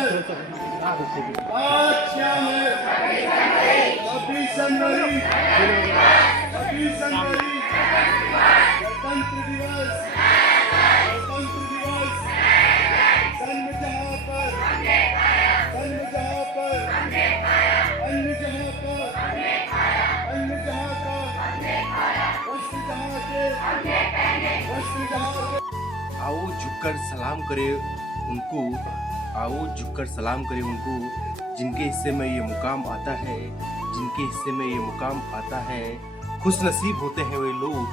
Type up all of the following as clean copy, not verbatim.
आज क्या है? 26 जनवरी, 26 जनवरी, गणतंत्र दिवस, गणतंत्र दिवस। जन्म जहाँ पर, जन्म जहाँ पर, अन्न जहाँ पर, अन्न जहाँ का, वस्त्र जहाँ के, वस्त्र जहाँ के। आओ झुककर सलाम करें उनको, आओ झुककर सलाम करें उनको जिनके हिस्से में ये मुकाम आता है, जिनके हिस्से में ये मुकाम आता है। खुश नसीब होते हैं वे लोग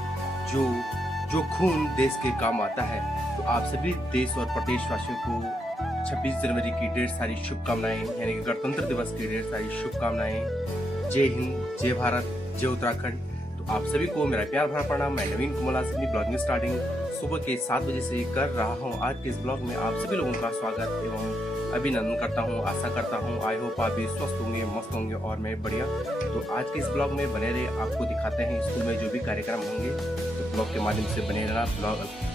जो खून देश के काम आता है। तो आप सभी देश और प्रदेशवासियों को 26 जनवरी की ढेर सारी शुभकामनाएं, यानी कि गणतंत्र दिवस की ढेर सारी शुभकामनाएं। जय हिंद, जय भारत, जय उत्तराखंड। तो आप सभी को मेरा प्यार भरा प्रणाम। मैं नवीन कुमार अपनी ब्लॉगिंग स्टार्टिंग सुबह के 7 बजे से कर रहा हूं। आज के इस ब्लॉग में आप सभी लोगों का स्वागत एवं अभिनंदन करता हूं। आशा करता हूं आई होप आप भी स्वस्थ होंगे, मस्त होंगे और मैं बढ़िया। तो आज के इस ब्लॉग में बने रहे, आपको दिखाते हैं स्कूल में जो भी कार्यक्रम होंगे। तो ब्लॉग के माध्यम से बने रहना।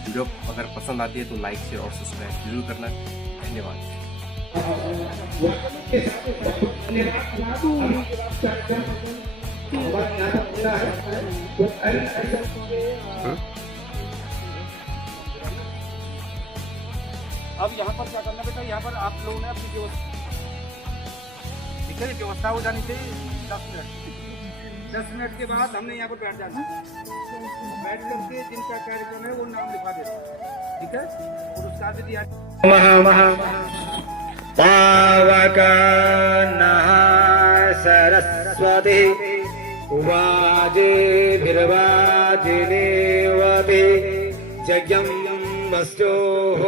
वीडियो अगर पसंद आती है तो लाइक, शेयर और सब्सक्राइब जरूर करना। धन्यवाद। अब यहाँ पर क्या करना बेटा, यहाँ पर आप लोगों ने अपनी व्यवस्था, ठीक है, व्यवस्था हो जानी चाहिए। 10 मिनट के बाद हमने यहाँ पर बैठ जाना, बैठ करके जिनका कार्यक्रम है वो नाम लिखा देना, ठीक है। पुरस्कार भी दिया। पावकनः सरस्वती वाजेभिर्वाजिनीवति यज्ञं वस्योः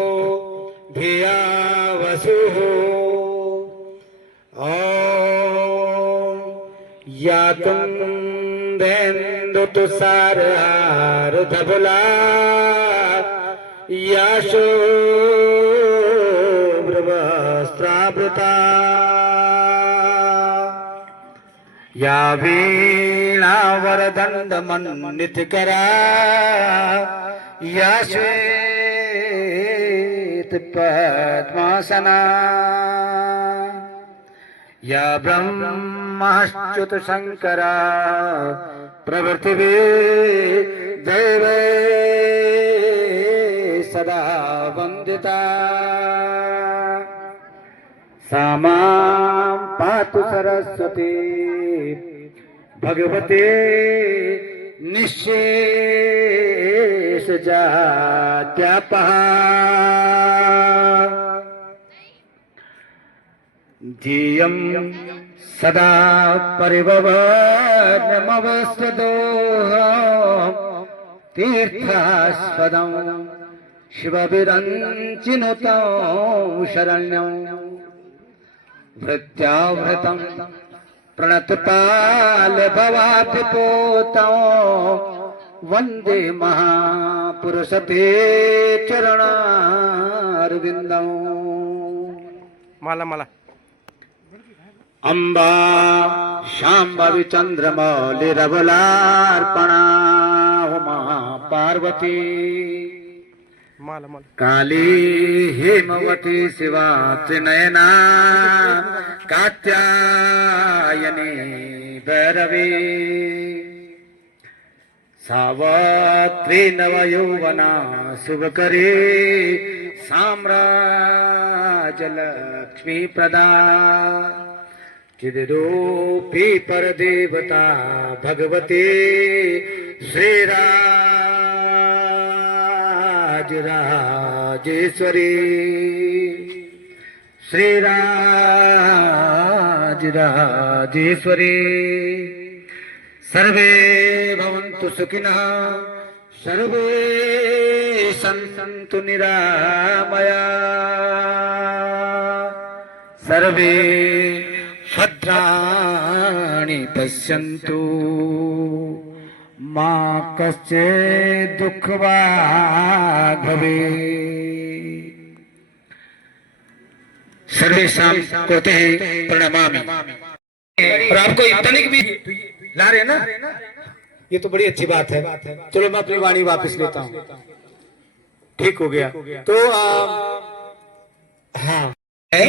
धिया वसुः। ॐ या कुन्देन्दुतुषारहारधवला या शुभ्रवस्त्रावृता या वीणावरदण्डमण्डितकरा या श्वेतपद्मासना या ब्रह्मश्च्युतशङ्करा प्रभृतिवे दैवे सदा वन्दिता। सा मां पातु सरस्वती भगवते निःशेषजात्यापहा। धियं सदा परिभवनमवस्तदोहं तीर्थास्पदं शिवविरञ्चिनुतं शरण्यं भृत्यावृतं प्रणतपालभवातिपोतं वन्दे महापुरुषते चरणारविन्दं। माला माला। अम्बा शाम्भवी चन्द्रमौलिरबलार्पणा उमा पार्वती माला माला। काली हेमवती शिवा त्रिनयना कात्यायनी भैरवी सावत्री नवयौवना शुभकरी साम्राज्यलक्ष्मी प्रदा चिद्रूपी परदेवता भगवती श्रीराजेश्वरी श्रीराजेश्वरी। सर्वे भवन्तु सुखिनः, सर्वे सन्तु निरामया, सर्वे भद्राणि पश्यन्तु मा कश्चित् दुःखभाग् भवेत्। सर्वेषां कृते प्रणमामि। और आपको तनिक भी ला रहे ना, ये तो बड़ी अच्छी बात है। चलो मैं अपनी वाणी वापस लेता हूँ, ठीक हो गया। तो हाँ है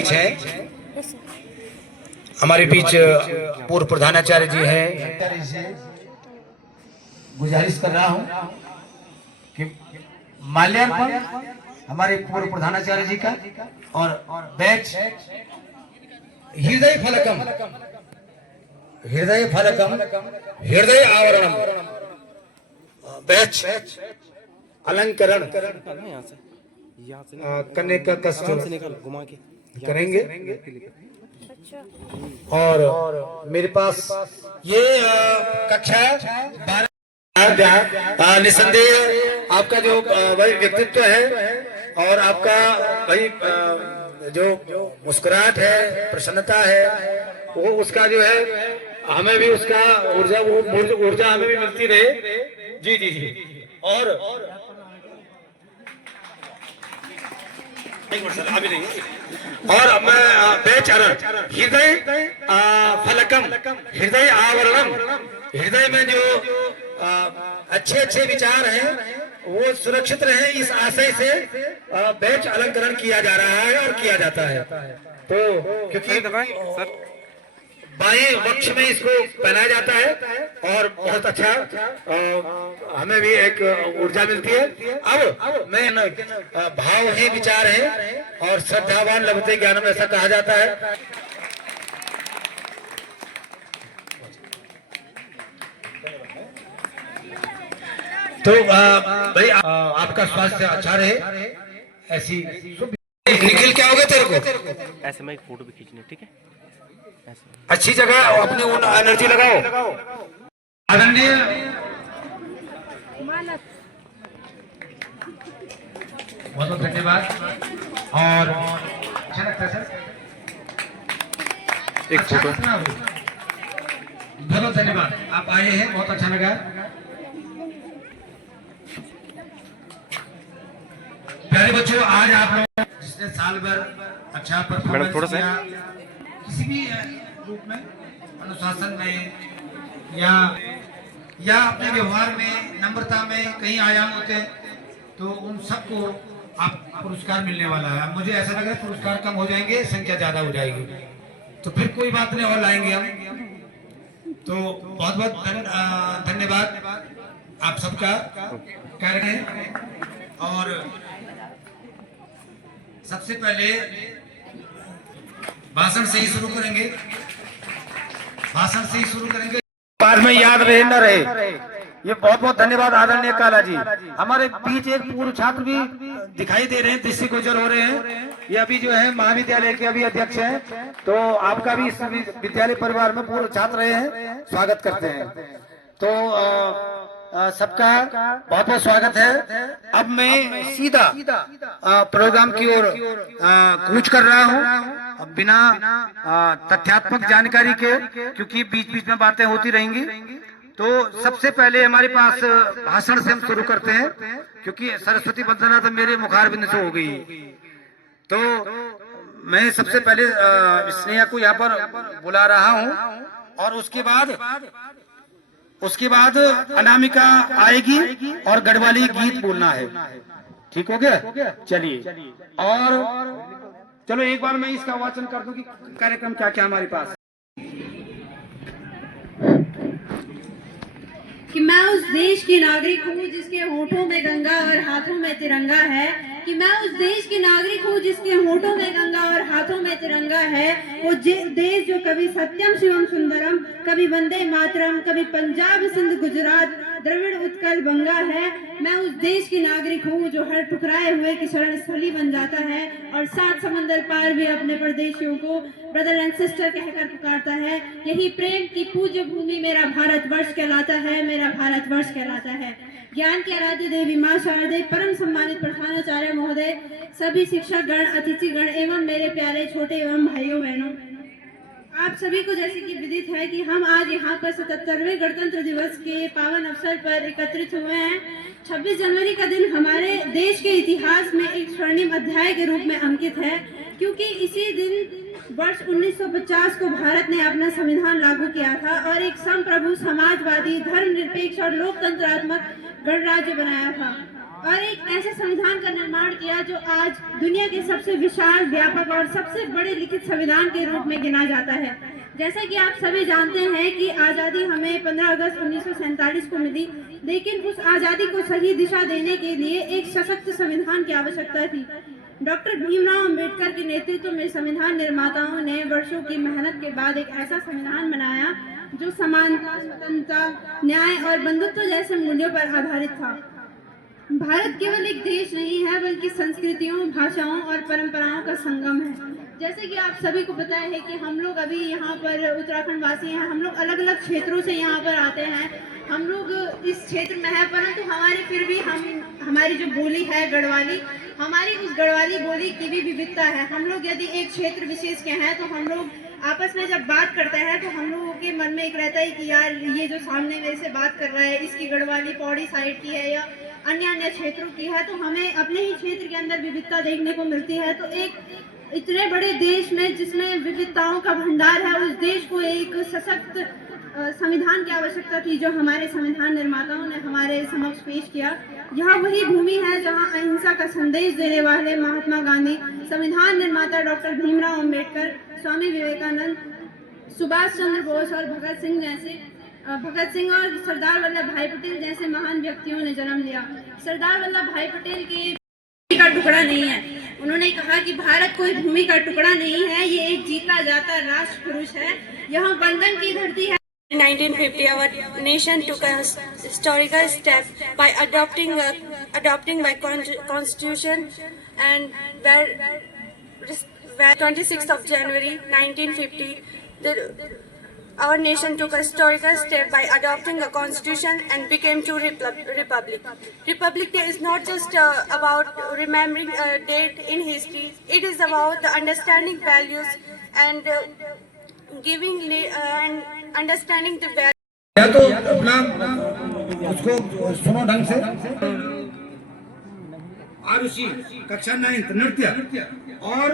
हमारे बीच पूर्व प्रधानाचार्य जी हैं। गुजारिश कर रहा हूं कि माल्यार्पण हमारे पूर्व प्रधानाचार्य जी का और बैच हृदय फलकम हृदय आवरणम बैच अलंकरण करने का कष्ट करेंगे। और मेरे पास ये कक्षा 12 निसंदेह आपका जो भाई व्यक्तित्व है और आपका भाई जो मुस्कुराहट है, प्रसन्नता है, वो उसका जो है हमें भी उसका ऊर्जा हमें भी मिलती रहे। जी जी जी। और अभी नहीं। और मैं बैच हृदय फलकम हृदय आवरणम हृदय में जो अच्छे विचार हैं वो सुरक्षित रहे, इस आशय से बैच अलंकरण किया जा रहा है और किया जाता है। तो क्योंकि बाएं वक्ष में इसको पहनाया जाता है और बहुत अच्छा हमें भी एक ऊर्जा मिलती है। अब मैं भाव ही विचार है और श्रद्धावान लभते ज्ञानम ऐसा कहा जाता है। तो भाई आपका स्वास्थ्य अच्छा रहे, ऐसी निखिल क्या हो गया तेरे को? ऐसे में एक फोटो भी खींचनी, ठीक है? अच्छी जगह अपनी एनर्जी लगाओ। आदरणीय बहुत धन्यवाद और अच्छा लगता सर, एक फोटो। बहुत धन्यवाद, आप आए हैं, बहुत अच्छा लगा। प्यारे बच्चों, आज आप लोग जिसने साल भर अच्छा परफॉर्मेंस किया, किसी भी रूप में, अनुशासन में या अपने व्यवहार में, नम्रता में कई आयाम होते हैं, तो उन सबको आप पुरस्कार मिलने वाला है। मुझे ऐसा लग रहा है पुरस्कार कम हो जाएंगे, संख्या ज्यादा हो जाएगी, तो फिर कोई बात नहीं और लाएंगे हम। तो बहुत बहुत धन्यवाद आप सबका कह रहे हैं। और सबसे पहले भाषण से ही शुरू करेंगे, बाद में याद रहे न रहे। ये बहुत बहुत धन्यवाद आदरणीय काला जी। हमारे बीच एक पूर्व छात्र भी दिखाई दे रहे हैं, दृष्टिगोचर हो रहे हैं। ये अभी जो है महाविद्यालय के अभी अध्यक्ष हैं, तो आपका भी इस विद्यालय परिवार में पूर्व छात्र रहे हैं, स्वागत करते हैं। तो सबका बहुत बहुत स्वागत है। अब मैं सीधा प्रोग्राम की ओर कूच कर रहा हूं, बिना तथ्यात्मक जानकारी के, क्योंकि बीच बीच में बातें होती रहेंगी। तो सबसे पहले हमारे पास भाषण से हम शुरू करते हैं, क्योंकि सरस्वती वंदना तो मेरे मुखारबिंद से हो गई। तो मैं सबसे पहले स्नेहा को यहाँ पर बुला रहा हूँ, और उसके बाद अनामिका आएगी और गढ़वाली गीत बोलना है। ठीक हो गया? चलिए, और चलो एक बार मैं इसका वाचन कर दूं कि कार्यक्रम क्या क्या हमारे पास। कि मैं उस देश की नागरिक हूँ जिसके होठों में गंगा और हाथों में तिरंगा है। कि मैं उस देश की नागरिक हूँ जिसके होठों में गंगा और हाथों में तिरंगा है। वो देश जो कभी सत्यम शिवम सुंदरम, कभी वंदे मातरम, कभी पंजाब सिंध गुजरात द्रविड़ उत्कल बंगा है। मैं उस देश की नागरिक हूँ जो हर टुकराए हुए की शरण स्थली बन जाता है और 7 समंदर पार भी अपने परदेशियों को ब्रदर एंड सिस्टर कहकर पुकारता है। यही प्रेम की पूज्य भूमि मेरा भारतवर्ष कहलाता है, मेरा भारतवर्ष कहलाता है। ज्ञान की आराध्य देवी माँ शारदे, परम सम्मानित प्रधानाचार्य महोदय, सभी शिक्षक गण, अतिथि गण एवं मेरे प्यारे छोटे एवं भाइयों बहनों, आप सभी को जैसे कि विदित है कि हम आज यहाँ पर 77वें गणतंत्र दिवस के पावन अवसर पर एकत्रित हुए हैं। 26 जनवरी का दिन हमारे देश के इतिहास में एक स्वर्णिम अध्याय के रूप में अंकित है, क्योंकि इसी दिन वर्ष 1950 को भारत ने अपना संविधान लागू किया था और एक संप्रभु, समाजवादी, धर्मनिरपेक्ष और लोकतंत्रात्मक गणराज्य बनाया था। और एक ऐसे संविधान का निर्माण किया जो आज दुनिया के सबसे विशाल, व्यापक और सबसे बड़े लिखित संविधान के रूप में गिना जाता है। जैसा कि आप सभी जानते हैं कि आज़ादी हमें 15 अगस्त 1947 को मिली, लेकिन उस आज़ादी को सही दिशा देने के लिए एक सशक्त संविधान की आवश्यकता थी। डॉक्टर भीमराव अंबेडकर के नेतृत्व में संविधान निर्माताओं ने वर्षों की मेहनत के बाद एक ऐसा संविधान बनाया जो समानता, स्वतंत्रता, न्याय और बंधुत्व जैसे मूल्यों पर आधारित था। भारत केवल एक देश नहीं है, बल्कि संस्कृतियों, भाषाओं और परंपराओं का संगम है। जैसे कि आप सभी को पता है कि हम लोग अभी यहाँ पर उत्तराखंड वासी हैं, हम लोग अलग अलग क्षेत्रों से यहाँ पर आते हैं, हम लोग इस क्षेत्र में हैं, परंतु हमारे फिर भी हमारी जो बोली है गढ़वाली, हमारी उस गढ़वाली बोली की भी विविधता है। हम लोग यदि एक क्षेत्र विशेष के हैं तो हम लोग आपस में जब बात करते हैं तो हम लोगों के मन में एक रहता है कि यार ये जो सामने मेरे से बात कर रहा है इसकी गढ़वाली पौड़ी साइड की है या अन्य क्षेत्रों की है, तो हमें अपने ही क्षेत्र के अंदर विविधता देखने को मिलती है। तो एक इतने बड़े देश में जिसमें विविधताओं का भंडार है, उस देश को एक सशक्त संविधान की आवश्यकता थी जो हमारे संविधान निर्माताओं ने हमारे समक्ष पेश किया। यह वही भूमि है जहां अहिंसा का संदेश देने वाले महात्मा गांधी, संविधान निर्माता डॉक्टर भीमराव अंबेडकर, स्वामी विवेकानंद, सुभाष चंद्र बोस और भगत सिंह और सरदार वल्लभ भाई पटेल जैसे महान व्यक्तियों ने जन्म लिया। सरदार वल्लभ भाई पटेल के भूमि का टुकड़ा नहीं है। उन्होंने कहा कि भारत कोई भूमि का टुकड़ा नहीं है, ये एक जीता जाता राष्ट्र पुरुष है, यह बंधन की धरती है। In 1950, our nation took a historical step by adopting by constitution, and where 26th of January 1950, our nation took a historical step by adopting a constitution and became to republic. Republic Day is not just about remembering a date in history. It is about the understanding values and giving and understanding the values. या तो अपना उसको सुनो ढंग से। आरुषि कक्षा 9 नृत्य, और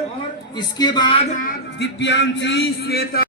इसके बाद दिव्यांशी, श्वेता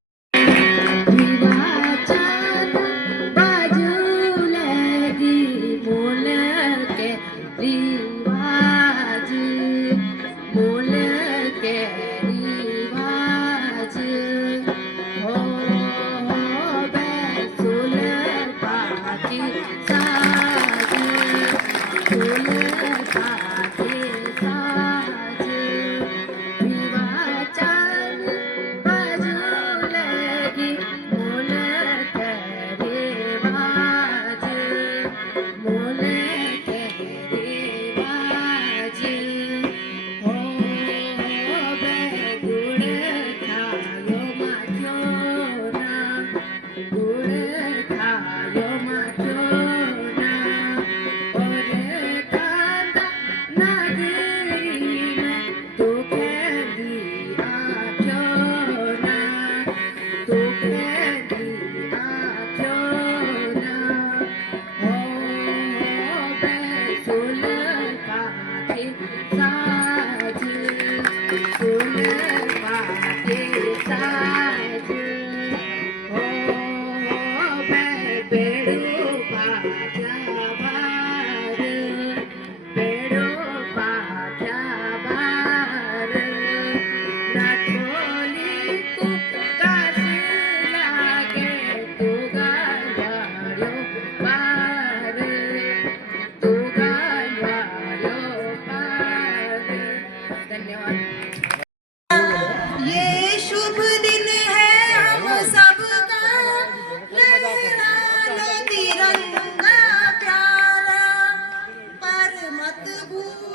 तिरंगा प्यारा पर मत भूल